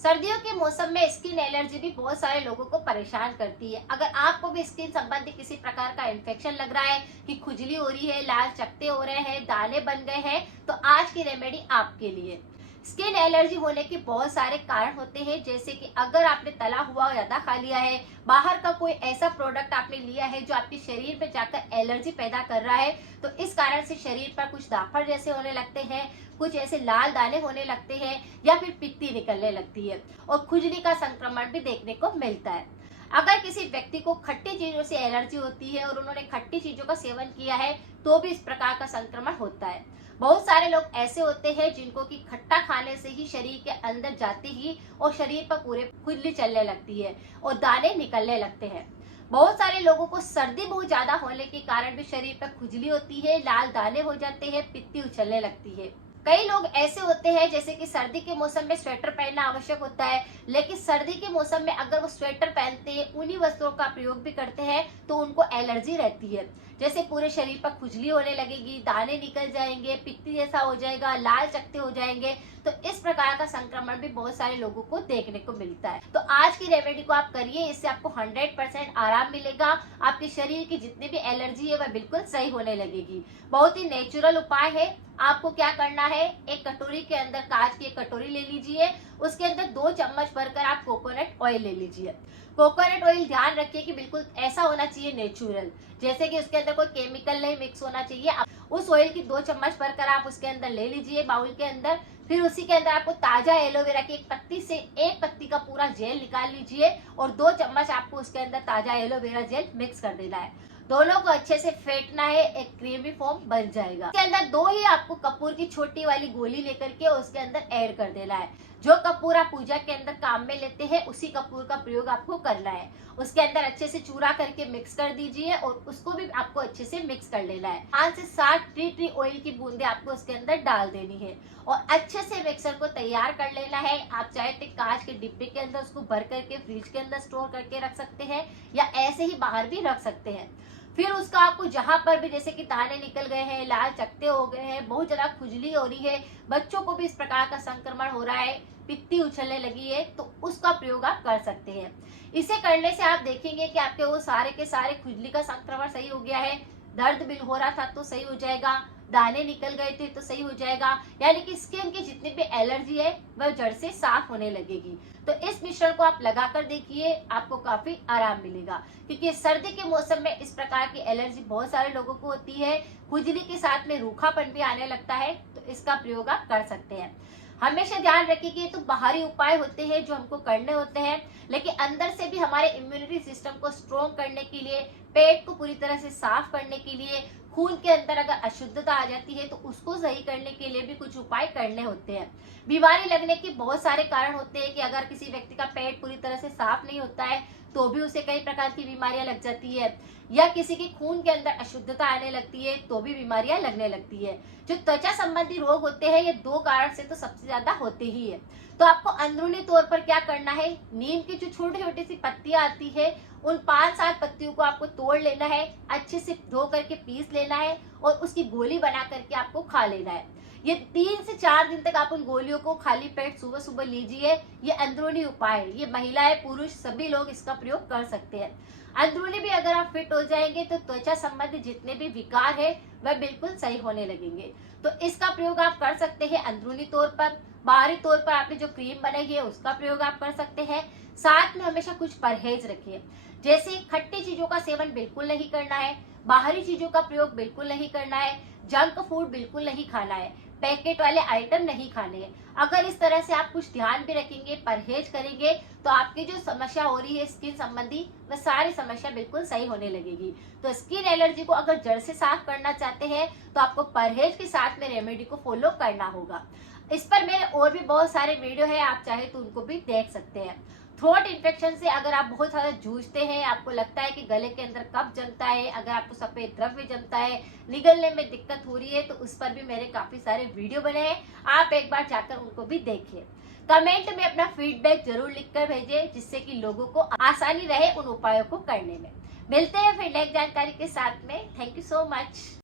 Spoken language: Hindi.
सर्दियों के मौसम में स्किन एलर्जी भी बहुत सारे लोगों को परेशान करती है। अगर आपको भी स्किन संबंधी किसी प्रकार का इन्फेक्शन लग रहा है कि खुजली हो रही है, लाल चकत्ते हो रहे हैं, दाने बन गए हैं, तो आज की रेमेडी आपके लिए। स्किन एलर्जी होने के बहुत सारे कारण होते हैं, जैसे कि अगर आपने तला हुआ ज्यादा खा लिया है, बाहर का कोई ऐसा प्रोडक्ट आपने लिया है जो आपके शरीर में जाकर एलर्जी पैदा कर रहा है, तो इस कारण से शरीर पर कुछ दाफड़ जैसे होने लगते हैं, कुछ ऐसे लाल दाने होने लगते हैं या फिर पित्ती निकलने लगती है और खुजली का संक्रमण भी देखने को मिलता है। अगर किसी व्यक्ति को खट्टी चीजों से एलर्जी होती है और उन्होंने खट्टी चीजों का सेवन किया है तो भी इस प्रकार का संक्रमण होता है। बहुत सारे लोग ऐसे होते हैं जिनको कि खट्टा खाने से ही शरीर के अंदर जाते ही और शरीर पर पूरे खुजली चलने लगती है और दाने निकलने लगते हैं। बहुत सारे लोगों को सर्दी बहुत ज्यादा होने के कारण भी शरीर पर खुजली होती है, लाल दाने हो जाते हैं, पित्ती उछलने लगती है। कई लोग ऐसे होते हैं जैसे कि सर्दी के मौसम में स्वेटर पहनना आवश्यक होता है, लेकिन सर्दी के मौसम में अगर वो स्वेटर पहनते हैं, उन्हीं वस्त्रों का प्रयोग भी करते हैं, तो उनको एलर्जी रहती है। जैसे पूरे शरीर पर खुजली होने लगेगी, दाने निकल जाएंगे, पित्ती जैसा हो जाएगा, लाल चकत्ते हो जाएंगे। तो इस प्रकार का संक्रमण भी बहुत सारे लोगों को देखने को मिलता है। तो आज की रेमेडी को आप करिए, इससे आपको 100% आराम मिलेगा। आपके शरीर की जितनी भी एलर्जी है वह बिल्कुल सही होने लगेगी। बहुत ही नेचुरल उपाय है। आपको क्या करना है, एक कटोरी के अंदर, कांच की एक कटोरी ले लीजिए, उसके अंदर 2 चम्मच भरकर आप कोकोनट ऑयल ले लीजिए। कोकोनट ऑयल ध्यान रखिए कि बिल्कुल ऐसा होना चाहिए नेचुरल, जैसे कि उसके अंदर कोई केमिकल नहीं मिक्स होना चाहिए। उस ऑयल की 2 चम्मच भरकर आप उसके अंदर ले लीजिए बाउल के अंदर। फिर उसी के अंदर आपको ताजा एलोवेरा की एक पत्ती से एक पत्ती का पूरा जेल निकाल लीजिए और 2 चम्मच आपको उसके अंदर ताजा एलोवेरा जेल मिक्स कर देना है। दोनों को अच्छे से फेंटना है, एक क्रीमी फॉर्म बन जाएगा। इसके अंदर 2 ही आपको कपूर की छोटी वाली गोली लेकर के उसके अंदर ऐड कर देना है। जो कपूर आप पूजा के अंदर काम में लेते हैं, उसी कपूर का प्रयोग आपको करना है। उसके अंदर अच्छे से चूरा करके मिक्स कर दीजिए और उसको भी आपको अच्छे से मिक्स कर लेना है। 5 से 7 टी ऑयल की बूंदे आपको उसके अंदर डाल देनी है और अच्छे से मिक्सर को तैयार कर लेना है। आप चाहे तो कांच के डिब्बे के अंदर उसको भर करके फ्रिज के अंदर स्टोर करके रख सकते हैं या ऐसे ही बाहर भी रख सकते हैं। फिर उसका आपको जहां पर भी, जैसे कि दाने निकल गए हैं, लाल चकत्ते हो गए हैं, बहुत ज्यादा खुजली हो रही है, बच्चों को भी इस प्रकार का संक्रमण हो रहा है, पित्ती उछलने लगी है, तो उसका प्रयोग आप कर सकते हैं। इसे करने से आप देखेंगे कि आपके वो सारे के सारे खुजली का संक्रमण सही हो गया है, दर्द भी हो रहा था तो सही हो जाएगा, दाने निकल गए थे तो सही हो जाएगा, यानी कि स्किन की जितनी भी एलर्जी है वह जड़ से साफ होने लगेगी। तो इस मिश्रण को आप लगाकर देखिए, आपको काफी आराम मिलेगा, क्योंकि सर्दी के मौसम में इस प्रकार की एलर्जी बहुत सारे लोगों को होती है। खुजली के साथ में रूखापन भी आने लगता है, तो इसका प्रयोग आप कर सकते हैं। हमेशा ध्यान रखिए कि ये तो बाहरी उपाय होते हैं जो हमको करने होते हैं, लेकिन अंदर से भी हमारे इम्यूनिटी सिस्टम को स्ट्रॉन्ग करने के लिए, पेट को पूरी तरह से साफ करने के लिए, खून के अंदर अगर अशुद्धता आ जाती है तो उसको सही करने के लिए भी कुछ उपाय करने होते हैं। बीमारी लगने के बहुत सारे कारण होते हैं कि अगर किसी व्यक्ति का पेट पूरी तरह से साफ नहीं होता है तो भी उसे कई प्रकार की बीमारियां लग जाती है, या किसी के खून के अंदर अशुद्धता आने लगती है तो भी बीमारियां लगने लगती है। जो त्वचा संबंधी रोग होते हैं, ये 2 कारण से तो सबसे ज्यादा होते ही है। तो आपको अंदरूनी तौर पर क्या करना है, नीम की जो छोटी छोटी सी पत्तियां आती है, उन 5-7 पत्तियों को आपको तोड़ लेना है, अच्छे से धो करके पीस लेना है और उसकी गोली बना करके आपको खा लेना है। ये 3 से 4 दिन तक आप उन गोलियों को खाली पेट सुबह सुबह लीजिए। ये अंदरूनी उपाय है, ये महिलाएं पुरुष सभी लोग इसका प्रयोग कर सकते हैं। अंदरूनी भी अगर आप फिट हो जाएंगे तो त्वचा संबंधी जितने भी विकार है वह बिल्कुल सही होने लगेंगे। तो इसका प्रयोग आप कर सकते हैं अंदरूनी तौर पर। बाहरी तौर पर आपने जो क्रीम बनाई है उसका प्रयोग आप कर सकते हैं। साथ में हमेशा कुछ परहेज रखिए, जैसे खट्टी चीजों का सेवन बिल्कुल नहीं करना है, बाहरी चीजों का प्रयोग बिल्कुल नहीं करना है, जंक फूड बिल्कुल नहीं खाना है, पैकेट वाले आइटम नहीं खाने हैं। अगर इस तरह से आप कुछ ध्यान भी रखेंगे, परहेज करेंगे, तो आपकी जो समस्या हो रही है स्किन संबंधी, वह सारी समस्या बिल्कुल सही होने लगेगी। तो स्किन एलर्जी को अगर जड़ से साफ करना चाहते हैं तो आपको परहेज के साथ में रेमेडी को फॉलो करना होगा। इस पर मेरे और भी बहुत सारे वीडियो है, आप चाहे तो उनको भी देख सकते हैं। थ्रोट इन्फेक्शन से अगर आप बहुत ज्यादा जूझते हैं, आपको लगता है कि गले के अंदर कफ जमता है, अगर आपको सफेद द्रव्य जमता है, निगलने में दिक्कत हो रही है, तो उस पर भी मेरे काफी सारे वीडियो बने हैं, आप एक बार जाकर उनको भी देखिए। कमेंट में अपना फीडबैक जरूर लिखकर भेजें, जिससे कि लोगों को आसानी रहे उन उपायों को करने में। मिलते हैं फिर नेक्स्ट जानकारी के साथ में। Thank you so much.